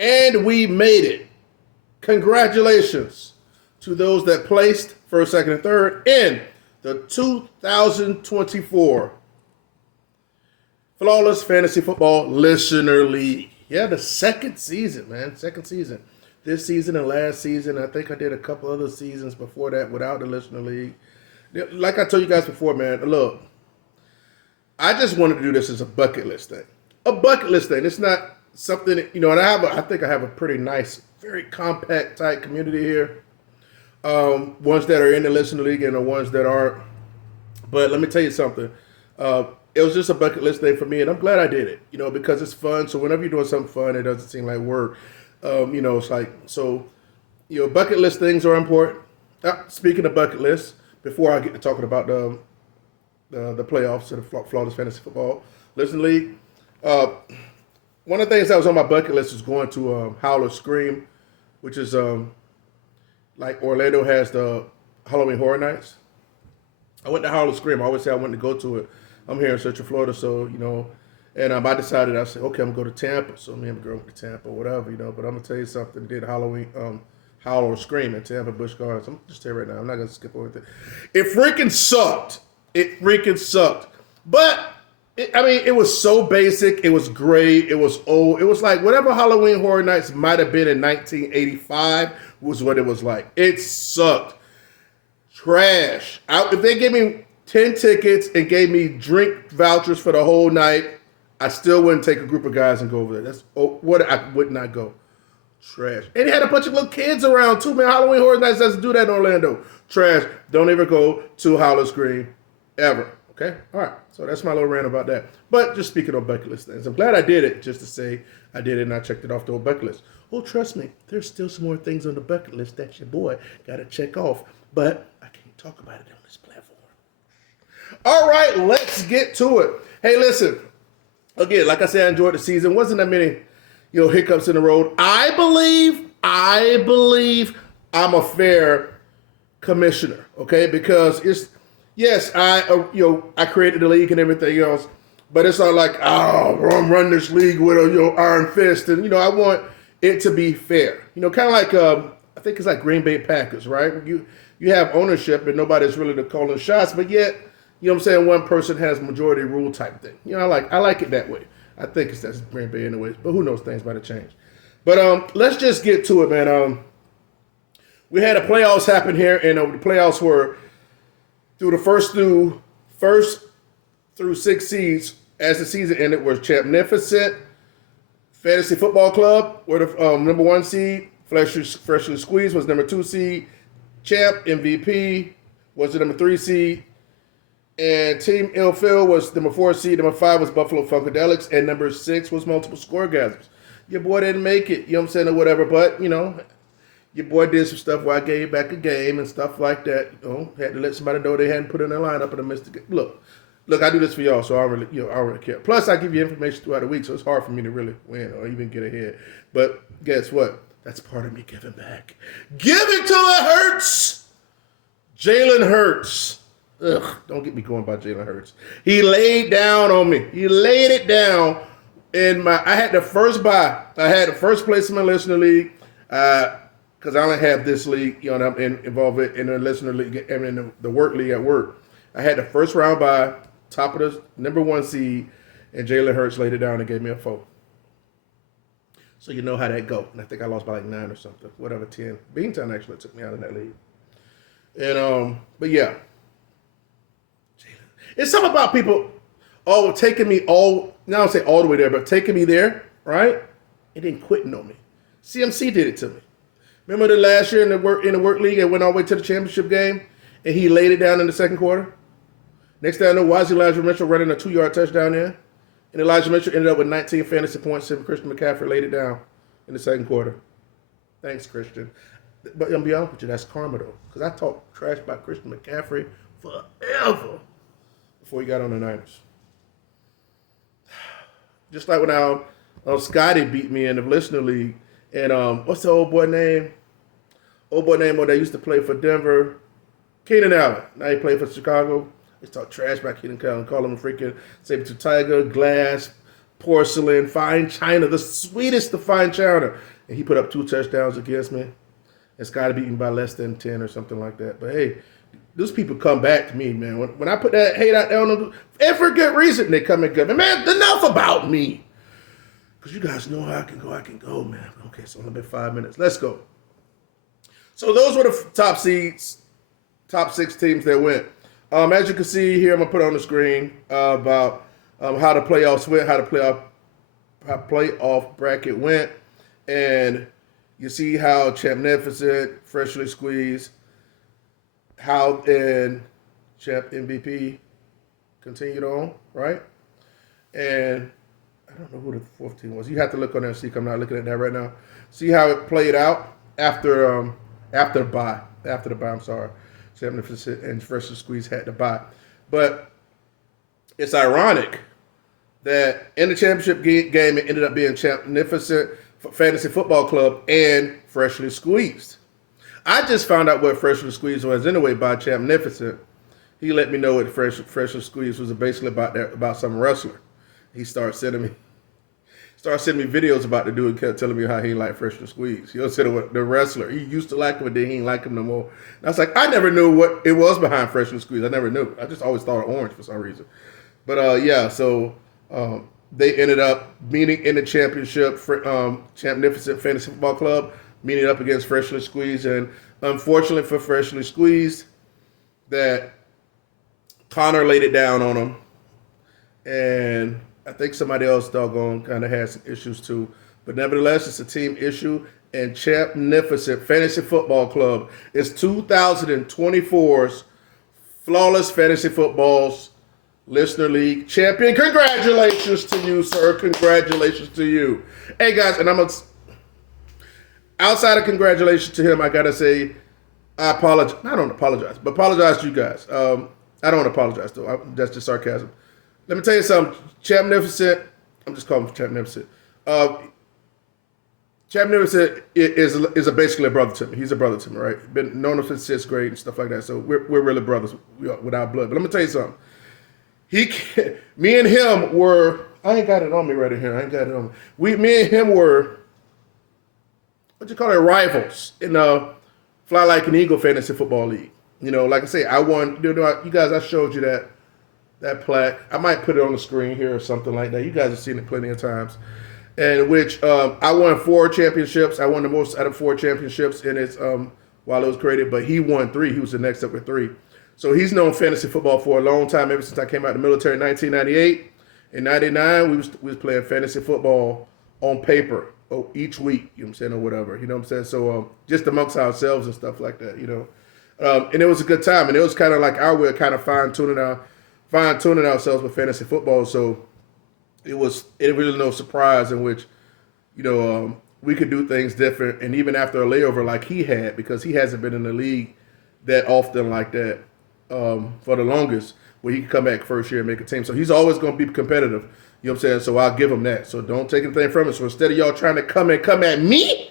And we made it. Congratulations to those that placed first, second, and third in the 2024 Flawless Fantasy Football Listener League. Yeah, the second season, man. Second season. This season and last season. I think I did a couple other seasons before that without the Listener League. Like I told you guys before, man, look, I just wanted to do this as a bucket list thing. A bucket list thing. It's not something that, and I think I have a pretty nice, very compact type community here. Ones that are in the Listener League and the ones that aren't. But let me tell you something. It was just a bucket list thing for me, and I'm glad I did it, because it's fun. So whenever you're doing something fun, it doesn't seem like work. It's like, so, bucket list things are important. Speaking of bucket lists, before I get to talking about the playoffs of the Flawless Fantasy Football Listener League, one of the things that was on my bucket list is going to Howl or Scream, which is like Orlando has the Halloween Horror Nights. I went to Howl or Scream. I always say I wanted to go to it. I'm here in Central Florida, so, and I decided, I said, okay, I'm going to go to Tampa. So me and my girl went to Tampa, whatever, but I'm going to tell you something. Did Halloween, Howl or Scream in Tampa, Busch Gardens. I'm just telling you right now. I'm not going to skip over it. It freaking sucked. But, it was so basic. It was great. It was old. It was like whatever Halloween Horror Nights might have been in 1985 was what it was like. It sucked. Trash. If they gave me 10 tickets and gave me drink vouchers for the whole night, I still wouldn't take a group of guys and go over there. That's what I would not go. Trash. And they had a bunch of little kids around too, man. Halloween Horror Nights doesn't do that in Orlando. Trash. Don't ever go to Howl or Scream ever. Okay? All right. So that's my little rant about that. But just speaking of bucket list things, I'm glad I did it just to say I did it and I checked it off the old bucket list. Oh, trust me, there's still some more things on the bucket list that your boy got to check off. But I can't talk about it on this platform. All right, let's get to it. Hey, listen. Again, like I said, I enjoyed the season. Wasn't that many, hiccups in the road. I believe I'm a fair commissioner, okay? Because yes, I created the league and everything else, but it's not like, I'm running this league with a, iron fist, and I want it to be fair. Kind of like I think it's like Green Bay Packers, right? You have ownership and nobody's really calling shots, but yet, what I'm saying, one person has majority rule type thing. I like it that way. I think that's Green Bay anyways, but who knows, things might have changed. But let's just get to it, man. We had a playoffs happen here, and the playoffs were through the first through 6 seeds as the season ended were Champnificent Fantasy Football Club were the number 1 seed. Freshly Squeezed was number 2 seed. Champ MVP was the number 3 seed. And Team Ill Phil was number 4 seed. Number 5 was Buffalo Funkadelics. And number 6 was Multiple Scoregasms. Your boy didn't make it, what I'm saying, or whatever. But, your boy did some stuff where I gave back a game and stuff like that. Had to let somebody know they hadn't put in their lineup and I missed the game. Look, I do this for y'all, so I don't really care. Plus, I give you information throughout the week, so it's hard for me to really win or even get ahead. But guess what? That's part of me giving back. Give it till it hurts. Jalen Hurts. Ugh, don't get me going by Jalen Hurts. He laid down on me. He laid it down I had the first buy. I had the first place in my listener league because I only have this league, I'm involved in the listener league and in the work league at work. I had the first round buy, top of the number 1 seed, and Jalen Hurts laid it down and gave me a 4. So you know how that go. And I think I lost by like 9 or something, whatever, 10. Beantown actually took me out of that league. And but yeah. It's something about people taking me all, now I don't say all the way there, but taking me there, right? And then quitting on me. CMC did it to me. Remember the last year in the work league, it went all the way to the championship game, and he laid it down in the second quarter. Next thing I know, why is Elijah Mitchell running a 2-yard touchdown there? And Elijah Mitchell ended up with 19 fantasy points, and Christian McCaffrey laid it down in the second quarter. Thanks, Christian. But I'm going to be honest with you, that's karma, though. Because I talked trash about Christian McCaffrey forever before he got on the Niners. Just like when Scotty beat me in the listener league. And what's the old boy name? That used to play for Denver. Keenan Allen. Now he played for Chicago. They talk trash about Keenan Allen. Call him a freaking saber-tooth tiger, glass, porcelain, fine china, the sweetest of fine china. And he put up 2 touchdowns against me. It's got to be beaten by less than 10 or something like that. But hey, those people come back to me, man. When I put that hate out there on them, and for good reason, they come and go, man, enough about me. Because you guys know how I can go, man. Okay, so only been 5 minutes. Let's go. So those were the top seeds, top 6 teams that went. As you can see here, I'm going to put on the screen about how the playoffs went, how playoff bracket went. And you see how Champnificent, Freshly Squeezed, how and Champ MVP continued on, right? And I don't know who the 4th team was. You have to look on there and see. I'm not looking at that right now. See how it played out after the bye. After the bye, I'm sorry. Champnificent and Freshly Squeezed had the bye. But it's ironic that in the championship game, it ended up being Champnificent Fantasy Football Club and Freshly Squeezed. I just found out what Freshly Squeezed was anyway by Champnificent. He let me know what Freshly Squeezed was basically about some wrestler. He started sending me videos about the dude, kept telling me how he liked Freshly Squeezed. He was saying the wrestler. He used to like him, but then he didn't like him no more. And I was like, I never knew what it was behind Freshly Squeezed. I never knew. I just always thought of orange for some reason. But so they ended up meeting in the championship for Champnificent Fantasy Football Club, meeting up against Freshly Squeezed. And unfortunately for Freshly Squeezed, that Connor laid it down on him. And I think somebody else doggone kind of has some issues too. But nevertheless, it's a team issue. And Champnificent Fantasy Football Club is 2024's Flawless Fantasy Football's Listener League champion. Congratulations to you, sir. Congratulations to you. Hey, guys, and outside of congratulations to him, I got to say, I apologize. I don't apologize, but apologize to you guys. I don't apologize, though. That's just sarcasm. Let me tell you something. Champnificent, I'm just calling him Champnificent. Champnificent is basically a brother to me. He's a brother to me, right? Been known him since 6th grade and stuff like that. So we're really brothers without blood. But let me tell you something. Me and him were, I ain't got it on me right here. I ain't got it on me. Me and him were, rivals in the Fly Like an Eagle Fantasy Football League. You know, like I say, I won, you guys, I showed you that plaque. I might put it on the screen here or something like that. You guys have seen it plenty of times. In which I won 4 championships. I won the most out of 4 championships in its while it was created, but he won 3. He was the next up with 3. So he's known fantasy football for a long time, ever since I came out of the military in 1998. In 99, we was playing fantasy football on paper each week, you know what I'm saying, or whatever. You know what I'm saying? So just amongst ourselves and stuff like that, you know. And it was a good time. And it was kind of like our way of kind of fine-tuning ourselves with fantasy football. So it really no surprise in which, you know, we could do things different. And even after a layover like he had, because he hasn't been in the league that often like that for the longest, where he could come back first year and make a team. So he's always going to be competitive. You know what I'm saying? So I'll give him that. So don't take anything from it. So instead of y'all trying to come at me,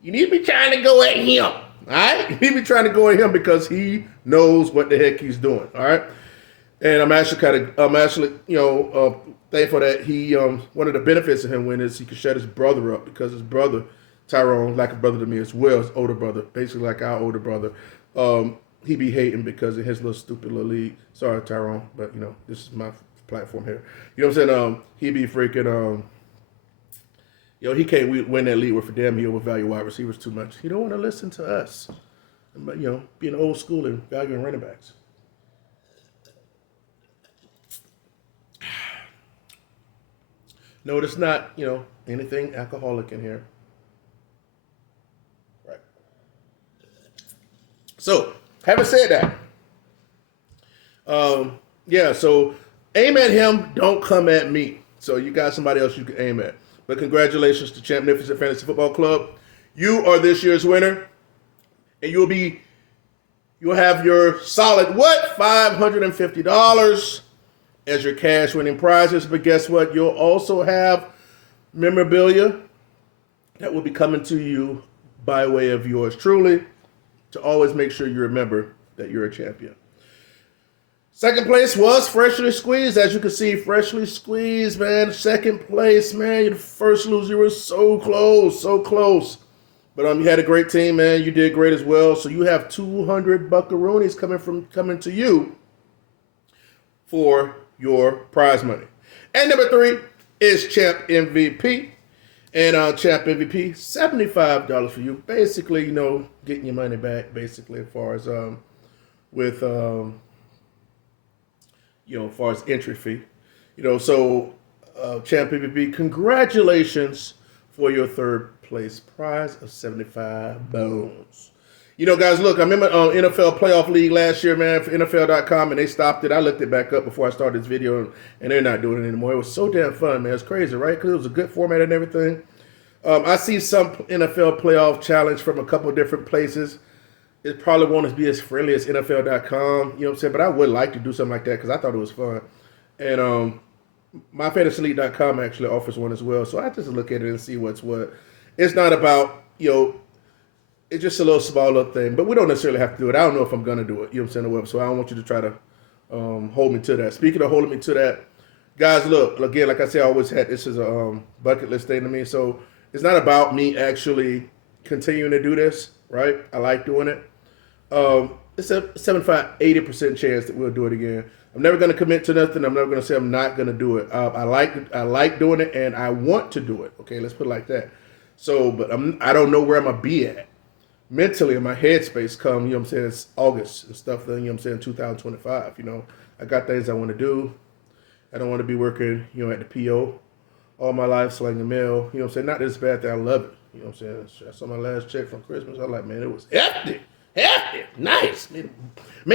you need to be trying to go at him. All right? You need to be trying to go at him because he knows what the heck he's doing. All right? And I'm actually, you know, thankful that he, one of the benefits of him winning is he could shut his brother up, because his brother, Tyrone, like a brother to me as well, his older brother, basically like our older brother, he be hating because of his little stupid little league. Sorry, Tyrone, but, you know, this is my platform here. You know what I'm saying? He be freaking, you know, he can't win that league with, for damn, he overvalue wide receivers too much. He don't want to listen to us. But, you know, being old school and valuing running backs. No, it's not, you know, anything alcoholic in here. Right. So, having said that, yeah, so aim at him, don't come at me. So you got somebody else you can aim at. But congratulations to Champnificent Fantasy Football Club. You are this year's winner. And you'll have your solid, $550 as your cash winning prizes. But guess what? You'll also have memorabilia that will be coming to you by way of yours truly, to always make sure you remember that you're a champion. Second place was Freshly Squeezed. As you can see, Freshly Squeezed, man. Second place, man. You're the first loser. You were so close, so close. But you had a great team, man. You did great as well. So you have 200 buckaroonies coming to you for your prize money. And number 3 is Champ MVP. And Champ MVP, $75 for you. Basically, getting your money back, basically, as far as with as far as entry fee. So Champ MVP, congratulations for your third place prize of 75 bones. Guys, look, I'm in my NFL playoff league last year, man, for NFL.com, and they stopped it. I looked it back up before I started this video, and they're not doing it anymore. It was so damn fun, man. It's crazy, right? Because it was a good format and everything. I see some NFL playoff challenge from a couple of different places. It probably won't be as friendly as NFL.com, you know what I'm saying? But I would like to do something like that because I thought it was fun. And MyFantasyLeague.com actually offers one as well. So I just look at it and see what's what. It's not about, it's just a little small little thing. But we don't necessarily have to do it. I don't know if I'm going to do it, you know what I'm saying, on the web. So I don't want you to try to hold me to that. Speaking of holding me to that, guys, look, again, like I said, I always had this as a bucket list thing to me. So it's not about me actually continuing to do this, right? I like doing it. It's a 75-80% chance that we'll do it again. I'm never going to commit to nothing. I'm never going to say I'm not going to do it. I like doing it, and I want to do it. Okay, let's put it like that. So, but I don't know where I'm going to be at mentally in my headspace come, you know what I'm saying, it's August and stuff, then, you know what I'm saying, 2025, I got things I want to do. I don't want to be working, at the PO all my life, slinging mail, you know what I'm saying, not that it's bad that I love it, you know what I'm saying. I saw my last check from Christmas, I was like, man, it was hefty, nice, made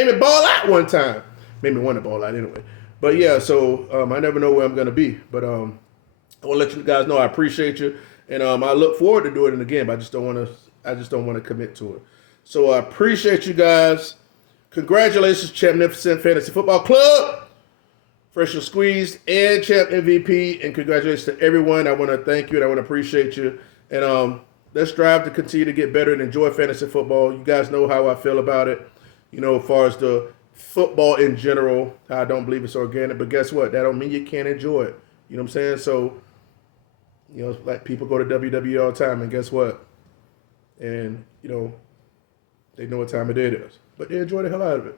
me ball out one time, made me want to ball out anyway, but yeah, so I never know where I'm going to be, but I want to let you guys know I appreciate you, and I look forward to doing it again, but I just don't want to commit to it. So I appreciate you guys. Congratulations, Champnificent Fantasy Football Club, Freshly Squeezed, and Champ MVP. And congratulations to everyone. I want to thank you and I want to appreciate you. And let's strive to continue to get better and enjoy fantasy football. You guys know how I feel about it. As far as the football in general, I don't believe it's organic. But guess what? That don't mean you can't enjoy it. You know what I'm saying? So, like people go to WWE all the time, and guess what? And, they know what time it is. But they enjoy the hell out of it.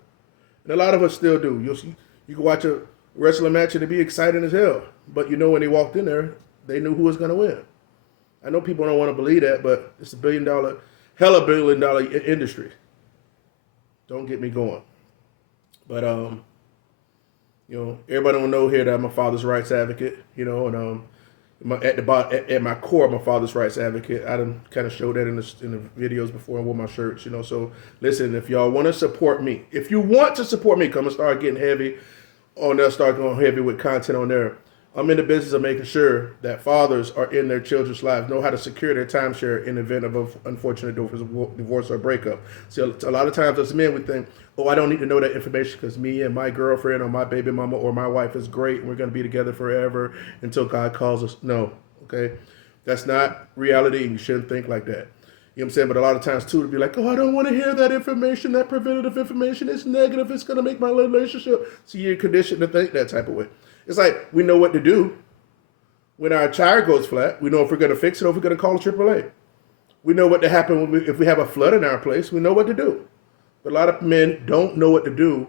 And a lot of us still do. You can watch a wrestling match and it be exciting as hell. But when they walked in there, they knew who was going to win. I know people don't want to believe that, but it's a $1 billion industry. Don't get me going. But, everybody will know here that I'm a father's rights advocate, and at my core, I'm a father's rights advocate. I done kind of showed that in the videos before and wore my shirts, So listen, if y'all want to support me, come and start getting heavy on there, start going heavy with content on there. I'm in the business of making sure that fathers are in their children's lives, know how to secure their timeshare in the event of an unfortunate divorce or breakup. So a lot of times as men, we think, I don't need to know that information because me and my girlfriend or my baby mama or my wife is great and we're going to be together forever until God calls us. No, okay? That's not reality and you shouldn't think like that. You know what I'm saying? But a lot of times, too, to be like, I don't want to hear that information, that preventative information. It's negative. It's going to make my relationship. So you're conditioned to think that type of way. It's like we know what to do when our tire goes flat. We know if we're going to fix it or if we're going to call AAA. We know what to happen if we have a flood in our place. We know what to do. But a lot of men don't know what to do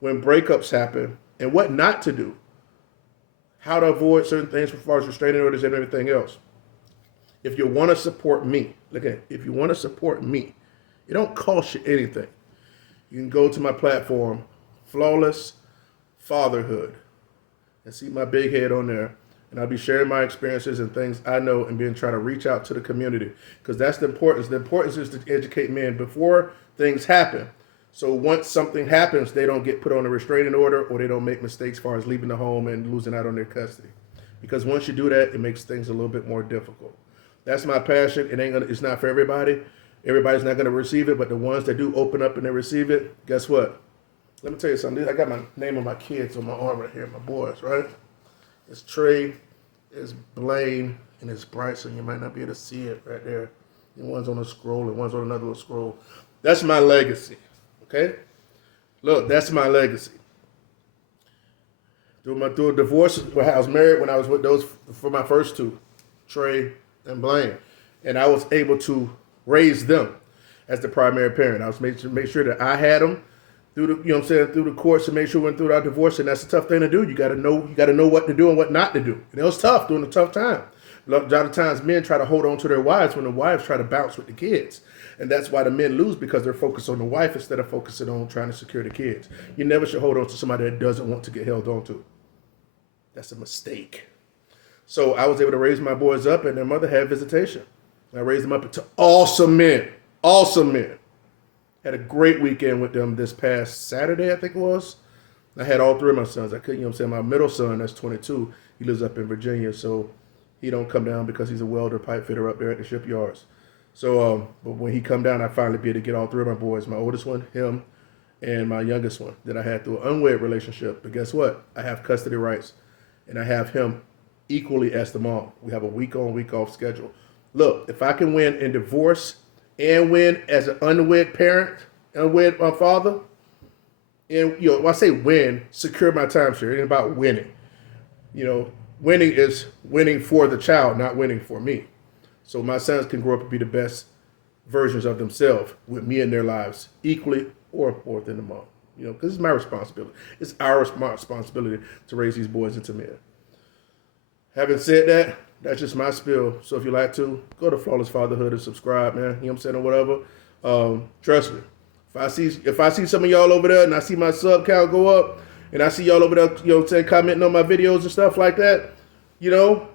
when breakups happen and what not to do. How to avoid certain things as far as restraining orders and everything else. If you want to support me, if you want to support me, it don't cost you anything. You can go to my platform, Flawless Fatherhood, and see my big head on there. And I'll be sharing my experiences and things I know and being trying to reach out to the community. Because that's the importance. The importance is to educate men before things happen. So once something happens, they don't get put on a restraining order or they don't make mistakes as far as leaving the home and losing out on their custody. Because once you do that, it makes things a little bit more difficult. That's my passion. It's not for everybody. Everybody's not going to receive it, but the ones that do open up and they receive it, guess what? Let me tell you something. I got my name of my kids on my arm right here, my boys, right? It's Trey, it's Blaine, and it's Bryson. You might not be able to see it right there. One's on a scroll and one's on another little scroll. That's my legacy, okay? Look, that's my legacy. through a divorce. I was married when I was with those for my first two, Trey and Blaine, and I was able to raise them as the primary parent. I was make sure that I had them through the through the courts and make sure we went through our divorce. And that's a tough thing to do. You got to know what to do and what not to do. And it was tough during a tough time. A lot of times men try to hold on to their wives when the wives try to bounce with the kids. And that's why the men lose, because they're focused on the wife instead of focusing on trying to secure the kids. You never should hold on to somebody that doesn't want to get held on to. That's a mistake. So I was able to raise my boys up, and their mother had visitation. I raised them up into awesome men. Awesome men. Had a great weekend with them this past Saturday, I think it was. I had all three of my sons. I couldn't, my middle son, that's 22, he lives up in Virginia, so he don't come down because he's a welder, pipe fitter up there at the shipyards. So, but when he come down, I finally be able to get all three of my boys, my oldest one, him, and my youngest one, that I had through an unwed relationship. But guess what? I have custody rights, and I have him equally as the mom. We have a week on, week off schedule. Look, if I can win in divorce and win as an unwed parent, unwed father, and when I say win, secure my timeshare. It ain't about winning. Winning is winning for the child, not winning for me. So my sons can grow up and be the best versions of themselves with me in their lives, equally or more than the mom. Because it's my responsibility. It's our responsibility to raise these boys into men. Having said that, that's just my spiel. So if you like to, go to Flawless Fatherhood and subscribe, man. You know what I'm saying, or whatever. Trust me. If I see some of y'all over there and I see my sub count go up, and I see y'all over there, commenting on my videos and stuff like that,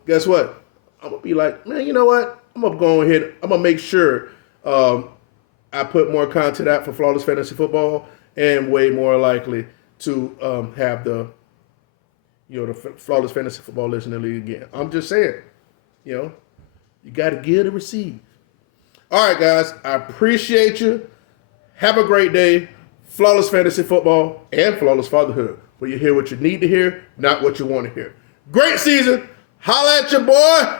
guess what? I'm going to be like, man, you know what? I'm going to go ahead. I'm going to make sure I put more content out for Flawless Fantasy Football, and way more likely to have the Flawless Fantasy Football Listening League again. I'm just saying, you got to give to receive. All right, guys. I appreciate you. Have a great day. Flawless Fantasy Football and Flawless Fatherhood, where you hear what you need to hear, not what you want to hear. Great season. Holla at your boy.